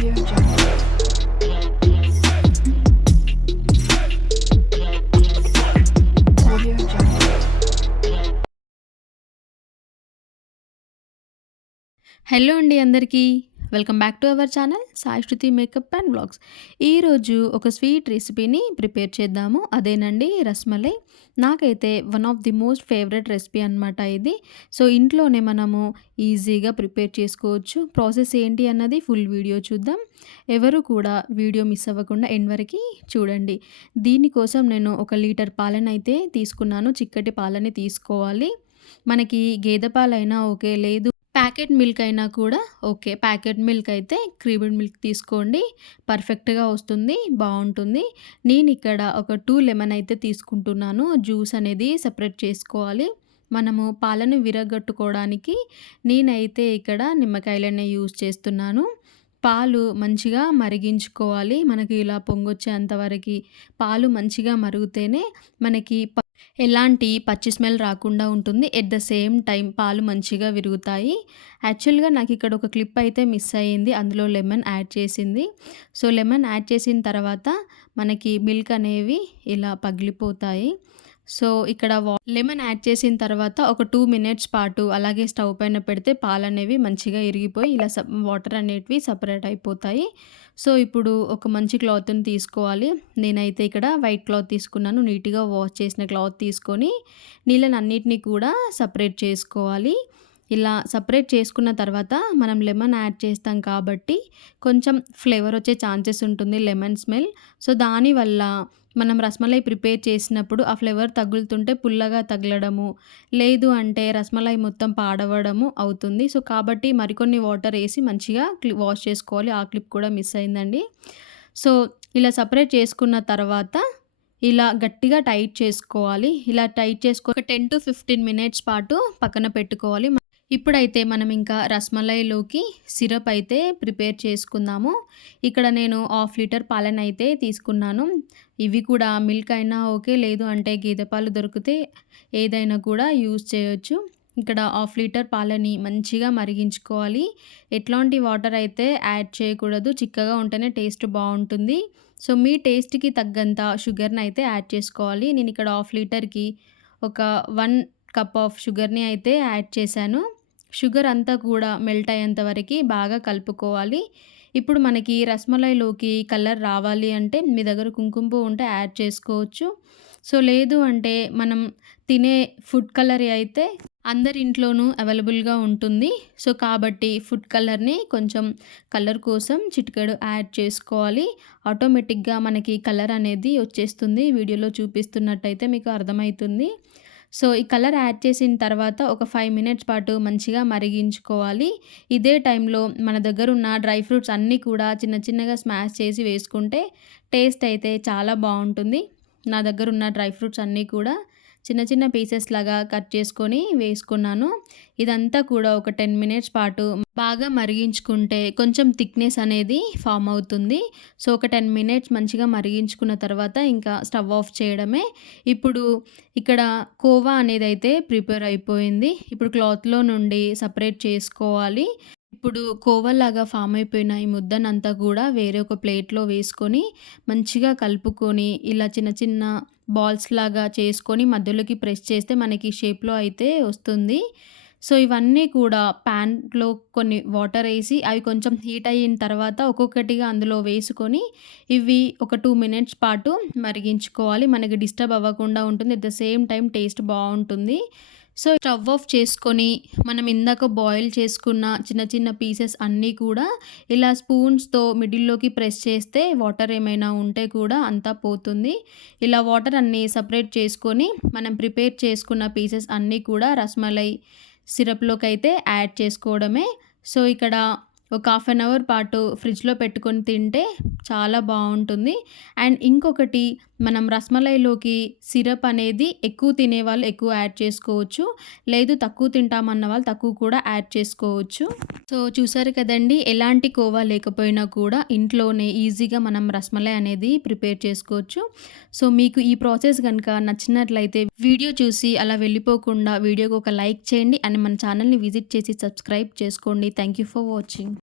Audio Jungle. Audio Jungle. Hello అండి అందరికీ welcome back to our channel Sai Shruti makeup and vlogs. ఈరోజు ఒక sweet రెసిపీని ప్రిపేర్ చేద్దాము. అదేనండి రస్మలై. నాకైతే one of the most favourite recipe అనమాట ఇది. సో ఇంట్లోనే మనము ఈజీగా ప్రిపేర్ చేసుకోవచ్చు. ప్రాసెస్ ఏంటి అన్నది ఫుల్ వీడియో చూద్దాం. ఎవరు కూడా వీడియో మిస్ అవ్వకుండా ఎండ్ వరకు చూడండి. దీనికోసం నేను 1 లీటర్ పాలనైతే తీసుకున్నాను. చిక్కటి పాలని తీసుకోవాలి. మనకి గేదె పాలైనా ఓకే, లేదు ప్యాకెట్ మిల్క్ అయినా కూడా ఓకే. ప్యాకెట్ మిల్క్ అయితే క్రీమ్డ్ మిల్క్ తీసుకోండి, పర్ఫెక్ట్గా వస్తుంది, బాగుంటుంది. నేను ఇక్కడ ఒక 2 లెమన్ అయితే తీసుకుంటున్నాను. జ్యూస్ అనేది సపరేట్ చేసుకోవాలి. మనము పాలను విరగట్టుకోవడానికి నేనైతే ఇక్కడ నిమ్మకాయలనే యూజ్ చేస్తున్నాను. పాలు మంచిగా మరిగించుకోవాలి. మనకి ఇలా పొంగొచ్చేంత వరకు పాలు మంచిగా మరుగుతేనే మనకి ఎలాంటి పచ్చి స్మెల్ రాకుండా ఉంటుంది. ఎట్ ద సేమ్ టైం పాలు మంచిగా విరుగుతాయి. యాక్చువల్గా నాకు ఇక్కడ ఒక క్లిప్ అయితే మిస్ అయ్యింది. అందులో లెమన్ యాడ్ చేసింది. సో లెమన్ యాడ్ చేసిన తర్వాత మనకి మిల్క్ అనేవి ఇలా పగిలిపోతాయి. సో ఇక్కడ లెమన్ యాడ్ చేసిన తర్వాత ఒక 2 మినిట్స్ పాటు అలాగే స్టవ్ పైన పెడితే పాలు అనేవి మంచిగా ఇరిగిపోయి ఇలా వాటర్ అనేటివి సపరేట్ అయిపోతాయి. సో ఇప్పుడు ఒక మంచి క్లాత్ని తీసుకోవాలి. నేనైతే ఇక్కడ వైట్ క్లాత్ తీసుకున్నాను. నీట్గా వాష్ చేసిన క్లాత్ తీసుకొని నీళ్ళని అన్నిటినీ కూడా సపరేట్ చేసుకోవాలి. ఇలా సపరేట్ చేసుకున్న తర్వాత మనం లెమన్ యాడ్ చేస్తాం కాబట్టి కొంచెం ఫ్లేవర్ వచ్చే ఛాన్సెస్ ఉంటుంది, లెమన్ స్మెల్. సో దానివల్ల మనం రస్మలై ప్రిపేర్ చేసినప్పుడు ఆ ఫ్లేవర్ తగులుతుంటే పుల్లగా తగలడము, లేదు అంటే రస్మలై మొత్తం పాడవడము అవుతుంది. సో కాబట్టి మరికొన్ని వాటర్ వేసి మంచిగా వాష్ చేసుకోవాలి. ఆ క్లిప్ కూడా మిస్ అయిందండి. సో ఇలా సపరేట్ చేసుకున్న తర్వాత ఇలా గట్టిగా టైట్ చేసుకోవాలి. ఇలా టైట్ చేసుకో ఒక 10 to 15 మినిట్స్ పాటు పక్కన పెట్టుకోవాలి. ఇప్పుడైతే మనం ఇంకా రస్మలైలోకి సిరప్ అయితే ప్రిపేర్ చేసుకుందాము. ఇక్కడ నేను 1/2 లీటర్ పాలనైతే తీసుకున్నాను. ఇవి కూడా మిల్క్ అయినా ఓకే, లేదు అంటే గేదె పాలు దొరికితే ఏదైనా కూడా యూజ్ చేయొచ్చు. ఇక్కడ 1/2 లీటర్ పాలని మంచిగా మరిగించుకోవాలి. ఎట్లాంటి వాటర్ అయితే యాడ్ చేయకూడదు, చిక్కగా ఉంటేనే టేస్ట్ బాగుంటుంది. సో మీ టేస్ట్కి తగ్గంత షుగర్ని అయితే యాడ్ చేసుకోవాలి. నేను ఇక్కడ 1/2 లీటర్కి ఒక 1 కప్ ఆఫ్ షుగర్ని అయితే యాడ్ చేశాను. షుగర్ అంతా కూడా మెల్ట్ అయ్యేంత వరకు బాగా కలుపుకోవాలి. ఇప్పుడు మనకి రస్మలైలోకి కలర్ రావాలి అంటే మీ దగ్గర కుంకుమ పువ్వు ఉంటే యాడ్ చేసుకోవచ్చు. సో లేదు అంటే మనం తినే ఫుడ్ కలర్ అయితే అందరి ఇంట్లోనూ అవైలబుల్గా ఉంటుంది. సో కాబట్టి ఫుడ్ కలర్ని కొంచెం కలర్ కోసం చిటికెడు యాడ్ చేసుకోవాలి. ఆటోమేటిక్గా మనకి కలర్ అనేది వచ్చేస్తుంది. వీడియోలో చూపిస్తున్నట్టయితే మీకు అర్థమవుతుంది. సో ఈ కలర్ యాడ్ చేసిన తర్వాత ఒక 5 మినిట్స్ పాటు మంచిగా మరిగించుకోవాలి. ఇదే టైంలో మన దగ్గర ఉన్న డ్రై ఫ్రూట్స్ అన్నీ కూడా చిన్న చిన్నగా స్మాష్ చేసి వేసుకుంటే టేస్ట్ అయితే చాలా బాగుంటుంది. నా దగ్గర ఉన్న డ్రై ఫ్రూట్స్ అన్నీ కూడా చిన్న చిన్న పీసెస్ లాగా కట్ చేసుకొని వేసుకున్నాను. ఇదంతా కూడా ఒక 10 మినిట్స్ పాటు బాగా మరిగించుకుంటే కొంచెం థిక్నెస్ అనేది ఫామ్ అవుతుంది. సో ఒక 10 మినిట్స్ మంచిగా మరిగించుకున్న తర్వాత ఇంకా స్టవ్ ఆఫ్ చేయడమే. ఇప్పుడు ఇక్కడ కోవా అనేది అయితే ప్రిపేర్ అయిపోయింది. ఇప్పుడు క్లాత్లో నుండి సపరేట్ చేసుకోవాలి. ఇప్పుడు కోవాలాగా ఫామ్ అయిపోయిన ఈ ముద్దనంతా కూడా వేరే ఒక ప్లేట్లో వేసుకొని మంచిగా కలుపుకొని ఇలా చిన్న చిన్న బాల్స్ లాగా చేసుకొని మధ్యలోకి ప్రెస్ చేస్తే మనకి షేప్లో అయితే వస్తుంది. సో ఇవన్నీ కూడా ప్యాన్లో కొన్ని వాటర్ వేసి అవి కొంచెం హీట్ అయిన తర్వాత ఒక్కొక్కటిగా అందులో వేసుకొని ఇవి ఒక 2 మినిట్స్ పాటు మరిగించుకోవాలి. మనకి డిస్టర్బ్ అవ్వకుండా ఉంటుంది. At the same time taste బాగుంటుంది. సో స్టవ్ ఆఫ్ చేసుకొని మనం ఇందాక బాయిల్ చేసుకున్న చిన్న చిన్న పీసెస్ అన్నీ కూడా ఇలా స్పూన్స్తో మిడిల్లోకి ప్రెస్ చేస్తే వాటర్ ఏమైనా ఉంటే కూడా అంతా పోతుంది. ఇలా వాటర్ అన్నీ సపరేట్ చేసుకొని మనం ప్రిపేర్ చేసుకున్న పీసెస్ అన్నీ కూడా రస్మలై సిరప్లోకి అయితే యాడ్ చేసుకోవడమే. సో ఇక్కడ ఒక 1/2 అవర్ పాటు ఫ్రిడ్జ్లో పెట్టుకొని తింటే చాలా బాగుంటుంది. అండ్ ఇంకొకటి, మనం రస్మలైలోకి సిరప్ అనేది ఎక్కువ తినేవాళ్ళు ఎక్కువ యాడ్ చేసుకోవచ్చు, లేదు తక్కువ తింటామన్న వాళ్ళు తక్కువ కూడా యాడ్ చేసుకోవచ్చు. సో చూసారు కదండి, ఎలాంటి కోవా లేకపోయినా కూడా ఇంట్లోనే ఈజీగా మనం రస్మలై అనేది ప్రిపేర్ చేసుకోవచ్చు. సో మీకు ఈ ప్రాసెస్ కనుక నచ్చినట్లయితే వీడియో చూసి అలా వెళ్ళిపోకుండా వీడియోకి ఒక లైక్ చేయండి అండ్ మన ఛానల్ని విజిట్ చేసి సబ్స్క్రైబ్ చేసుకోండి. Thank you for watching.